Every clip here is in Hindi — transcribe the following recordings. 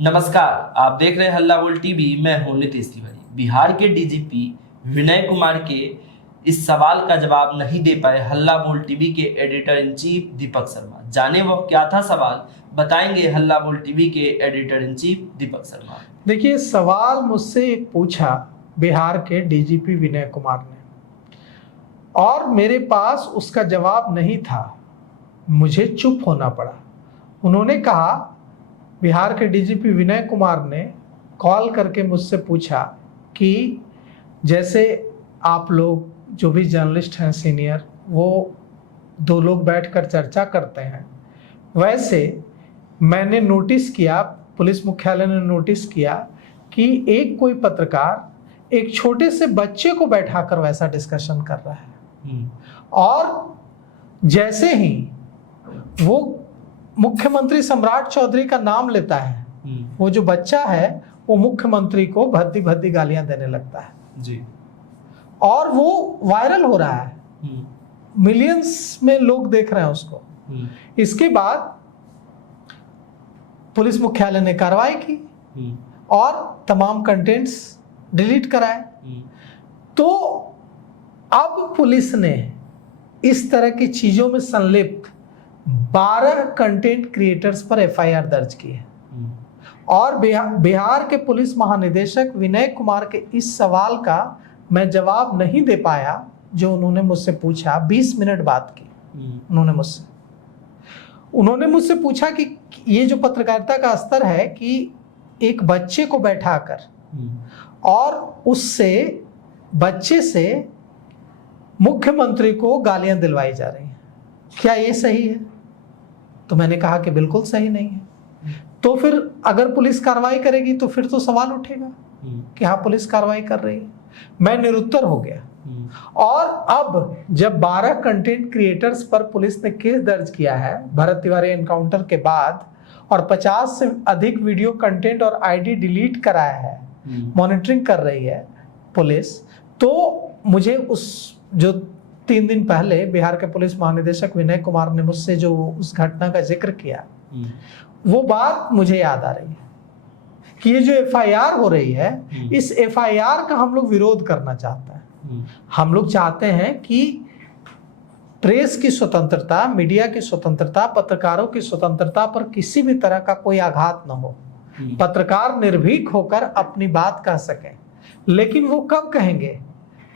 नमस्कार, आप देख रहे हैं हल्ला बोल टीवी। मैं हूं नीतीश तिवारी। बिहार के डीजीपी विनय कुमार के इस सवाल का जवाब नहीं दे पाए हल्ला बोल टीवी के editor in chief Deepak Sharma. जाने वह क्या था सवाल, बताएंगे हल्ला बोल टीवी के editor in chief Deepak Sharma. देखिए, सवाल मुझसे एक पूछा बिहार के डीजीपी विनय कुमार ने, और मेरे पास उसका जवाब नहीं था। मुझे चुप होना पड़ा। उन्होंने कहा, बिहार के डीजीपी विनय कुमार ने कॉल करके मुझसे पूछा कि जैसे आप लोग जो भी जर्नलिस्ट हैं सीनियर, वो दो लोग बैठकर चर्चा करते हैं, वैसे मैंने नोटिस किया, पुलिस मुख्यालय ने नोटिस किया कि एक कोई पत्रकार एक छोटे से बच्चे को बैठाकर वैसा डिस्कशन कर रहा है। और जैसे ही वो मुख्यमंत्री सम्राट चौधरी का नाम लेता है, वो जो बच्चा है वो मुख्यमंत्री को भद्दी भद्दी गालियां देने लगता है जी। और वो वायरल हो रहा है, मिलियंस में लोग देख रहे हैं उसको। इसके बाद पुलिस मुख्यालय ने कार्रवाई की और तमाम कंटेंट्स डिलीट कराए। तो अब पुलिस ने इस तरह की चीजों में संलिप्त 12 कंटेंट क्रिएटर्स पर एफआईआर दर्ज की है। और बिहार के पुलिस महानिदेशक विनय कुमार के इस सवाल का मैं जवाब नहीं दे पाया जो उन्होंने मुझसे पूछा। 20 मिनट बात की उन्होंने मुझसे पूछा कि ये जो पत्रकारिता का स्तर है कि एक बच्चे को बैठाकर और उससे बच्चे से मुख्यमंत्री को गालियां दिलवाई जा रही हैं, क्या ये सही है? तो मैंने कहा कि बिल्कुल सही नहीं है। तो फिर अगर पुलिस कार्रवाई करेगी तो फिर तो सवाल उठेगा कि हाँ, पुलिस कार्रवाई कर रही है। मैं निरुत्तर हो गया। और अब जब 12 कंटेंट क्रिएटर्स पर पुलिस ने केस दर्ज किया है भरत तिवारी एनकाउंटर के बाद, और 50 से अधिक वीडियो कंटेंट और आईडी डिलीट कराया है, मॉनिटरिंग कर रही है पुलिस, तो मुझे जो 3 दिन पहले बिहार के पुलिस महानिदेशक विनय कुमार ने मुझसे जो उस घटना का जिक्र किया, वो बात मुझे याद आ रही है कि ये जो एफआईआर हो रही है, इस एफआईआर का हम लोग विरोध करना चाहते हैं। हम लोग चाहते हैं कि प्रेस की स्वतंत्रता, मीडिया की स्वतंत्रता, पत्रकारों की स्वतंत्रता पर किसी भी तरह का कोई आघात न हो। पत्रकार निर्भीक होकर अपनी बात कह सकें, लेकिन वो कब कहेंगे?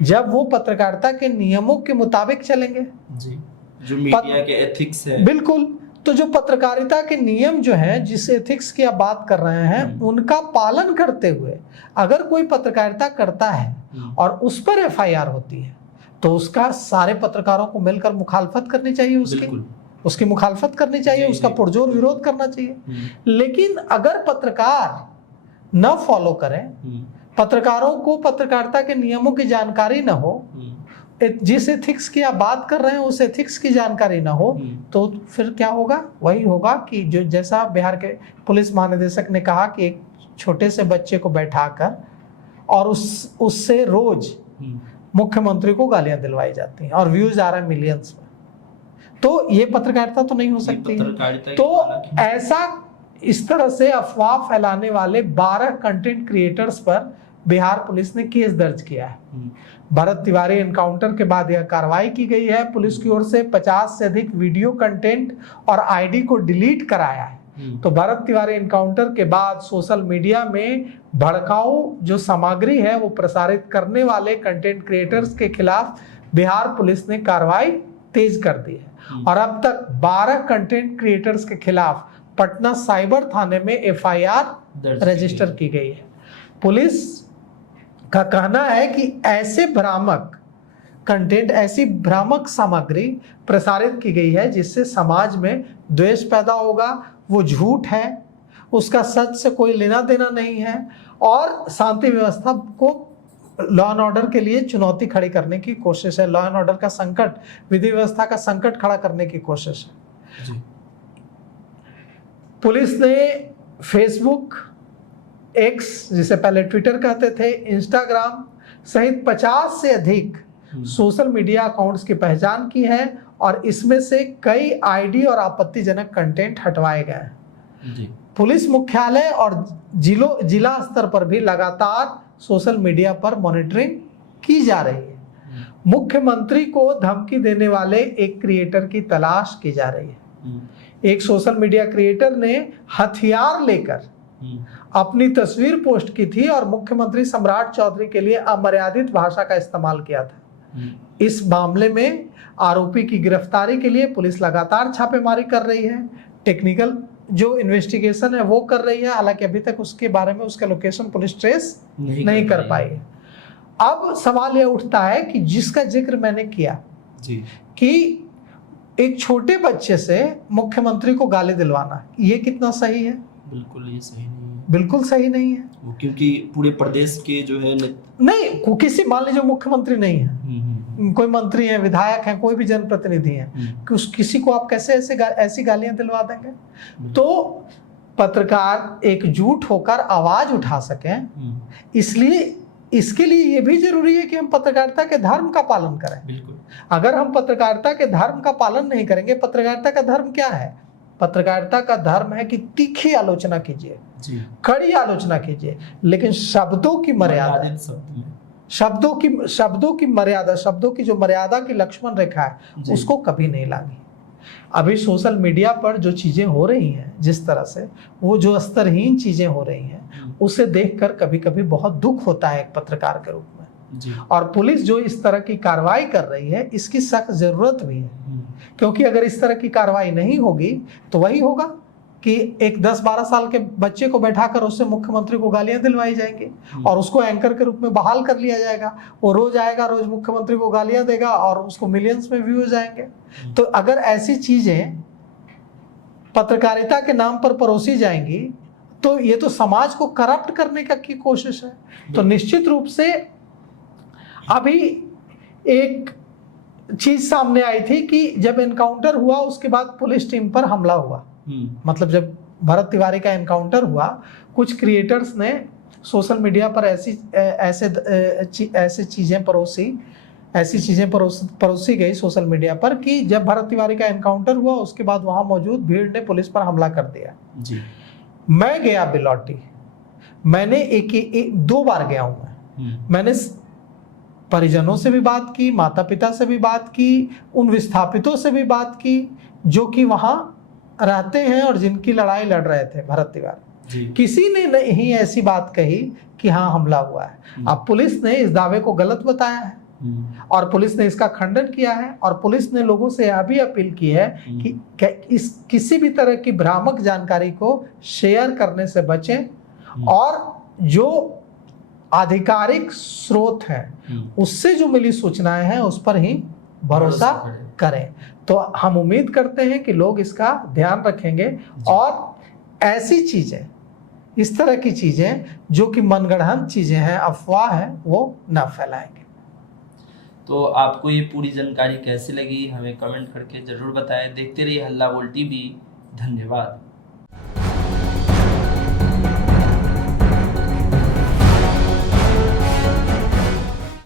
जब वो पत्रकारिता के नियमों के मुताबिक चलेंगे जी, जो मीडिया के एथिक्स है। बिल्कुल। तो जो पत्रकारिता के नियम जो हैं, जिस एथिक्स की आप बात कर रहे हैं, उनका पालन करते हुए अगर कोई पत्रकारिता करता है और उस पर एफआईआर होती है, तो उसका सारे पत्रकारों को मिलकर मुखालफत करनी चाहिए, उसकी मुखालफत करनी चाहिए, उसका पुरजोर विरोध करना चाहिए। लेकिन अगर पत्रकार न फॉलो करें, पत्रकारों को पत्रकारिता के नियमों की जानकारी न हो, जिस एथिक्स की आप बात कर रहे हैं उस एथिक्स की जानकारी ना हो, तो फिर क्या होगा? वही होगा कि जो जैसा बिहार के पुलिस महानिदेशक ने कहा कि एक छोटे से बच्चे को बैठाकर और उससे रोज मुख्यमंत्री को गालियां दिलवाई जाती हैं और व्यूज आ रहे हैं मिलियंस में। तो ये पत्रकारिता तो नहीं हो सकती है। तो ऐसा इस तरह से अफवाह फैलाने वाले 12 कंटेंट क्रिएटर्स पर बिहार पुलिस ने केस दर्ज किया है। भरत तिवारी एनकाउंटर के बाद यह कार्रवाई की गई है। पुलिस की ओर से 50 से अधिक वीडियो कंटेंट और आईडी को डिलीट कराया है। तो भरत तिवारी एनकाउंटर के बाद सोशल मीडिया में भड़काऊ जो सामग्री है वो प्रसारित करने वाले कंटेंट क्रिएटर्स के खिलाफ बिहार पुलिस ने कार्रवाई तेज कर दी है। और अब तक 12 कंटेंट क्रिएटर्स के खिलाफ पटना साइबर थाने में एफआईआर रजिस्टर की गई है। पुलिस का कहना है कि ऐसे भ्रामक कंटेंट, ऐसी भ्रामक सामग्री प्रसारित की गई है जिससे समाज में द्वेष पैदा होगा। वो झूठ है, उसका सच से कोई लेना देना नहीं है और शांति व्यवस्था को, लॉ एंड ऑर्डर के लिए चुनौती खड़ी करने की कोशिश है। लॉ एंड ऑर्डर का संकट, विधि व्यवस्था का संकट खड़ा करने की कोशिश है जी। पुलिस ने फेसबुक, एक्स जिसे पहले ट्विटर कहते थे, इंस्टाग्राम सहित 50 से अधिक सोशल मीडिया अकाउंट्स की पहचान की है और इसमें से कई आईडी और आपत्तिजनक कंटेंट हटवाए गए हैं। पुलिस मुख्यालय और जिला स्तर पर भी लगातार सोशल मीडिया पर मॉनिटरिंग की जा रही है। मुख्यमंत्री को धमकी देने वाले एक क्रिएटर की तलाश की जा रही है। एक सोशल मीडिया क्रिएटर ने हथियार लेकर अपनी तस्वीर पोस्ट की थी और मुख्यमंत्री सम्राट चौधरी के लिए अमर्यादित भाषा का इस्तेमाल किया था। इस मामले में आरोपी की गिरफ्तारी के लिए पुलिस लगातार छापेमारी कर रही है। टेक्निकल जो इन्वेस्टिगेशन है वो कर रही है, हालांकि अभी तक उसके बारे में उसका लोकेशन पुलिस ट्रेस नहीं कर पाई है। अब सवाल यह उठता है कि जिसका जिक्र मैंने किया जी, कि एक छोटे बच्चे से मुख्यमंत्री को गाली दिलवाना, ये कितना सही है? बिल्कुल ये सही नहीं है, बिल्कुल सही नहीं है। वो क्योंकि पूरे प्रदेश के जो है नहीं, किसी मान लीजिए मुख्यमंत्री नहीं है, कोई मंत्री है, विधायक है, कोई भी जनप्रतिनिधि है, कि किसी को आप कैसे ऐसी गालियां दिलवा देंगे? तो पत्रकार एकजुट होकर आवाज उठा सकें, इसलिए इसके लिए ये भी जरूरी है कि हम पत्रकारिता के धर्म का पालन करें। बिल्कुल। अगर हम पत्रकारिता के धर्म का पालन नहीं करेंगे, पत्रकारिता का धर्म क्या है? पत्रकारिता का धर्म है कि तीखी आलोचना कीजिए, कड़ी आलोचना कीजिए, लेकिन शब्दों की मर्यादा, शब्दों की मर्यादा, शब्दों की जो मर्यादा की लक्ष्मण रेखा है उसको कभी नहीं लानी। अभी सोशल मीडिया पर जो चीजें हो रही हैं, जिस तरह से वो जो स्तरहीन चीजें हो रही हैं, उसे देखकर कभी कभी बहुत दुख होता है एक पत्रकार के रूप में। और पुलिस जो इस तरह की कार्रवाई कर रही है, इसकी सख्त जरूरत भी है, क्योंकि अगर इस तरह की कार्रवाई नहीं होगी तो वही होगा कि एक 10-12 साल के बच्चे को बैठाकर उससे मुख्यमंत्री को गालियां दिलवाई जाएंगी और उसको एंकर के रूप में बहाल कर लिया जाएगा। वो रोज आएगा, रोज मुख्यमंत्री को गालियां देगा और उसको मिलियंस में व्यूज आएंगे। तो अगर ऐसी चीजें पत्रकारिता के नाम पर परोसी जाएंगी तो ये तो समाज को करप्ट करने का की कोशिश है। तो निश्चित रूप से अभी एक चीज सामने आई थी कि जब एनकाउंटर हुआ उसके बाद पुलिस टीम पर हमला हुआ। मतलब जब भरत तिवारी का एनकाउंटर हुआ, कुछ क्रिएटर्स ने सोशल मीडिया पर ऐसी चीजें परोसी गई सोशल मीडिया पर कि जब भरत तिवारी का एनकाउंटर हुआ उसके बाद वहां मौजूद भीड़ ने पुलिस पर हमला कर दिया जी। मैं गया बिलौटी, मैंने एक 2 बार गया हूं मैंने परिजनों से भी बात की, माता पिता से भी बात की, उन विस्थापितों से भी बात की जो कि वहां रहते हैं और जिनकी लड़ाई लड़ रहे थे भरत तिवारी। किसी ने नहीं ऐसी बात कही कि हाँ हमला हुआ है। अब पुलिस ने इस दावे को गलत बताया है और पुलिस ने इसका खंडन किया है और पुलिस ने लोगों से यह भी अपील की है कि किसी भी तरह की भ्रामक जानकारी को शेयर करने से बचें और जो आधिकारिक स्रोत हैं उससे जो मिली सूचनाएं हैं उस पर ही भरोसा करें। तो हम उम्मीद करते हैं कि लोग इसका ध्यान रखेंगे और ऐसी चीजें, इस तरह की चीजें जो कि मनगढ़ंत चीजें हैं, अफवाह है, वो न फैलाएंगे। तो आपको ये पूरी जानकारी कैसी लगी हमें कमेंट करके जरूर बताएं। देखते रहिए हल्ला बोल टीवी। धन्यवाद।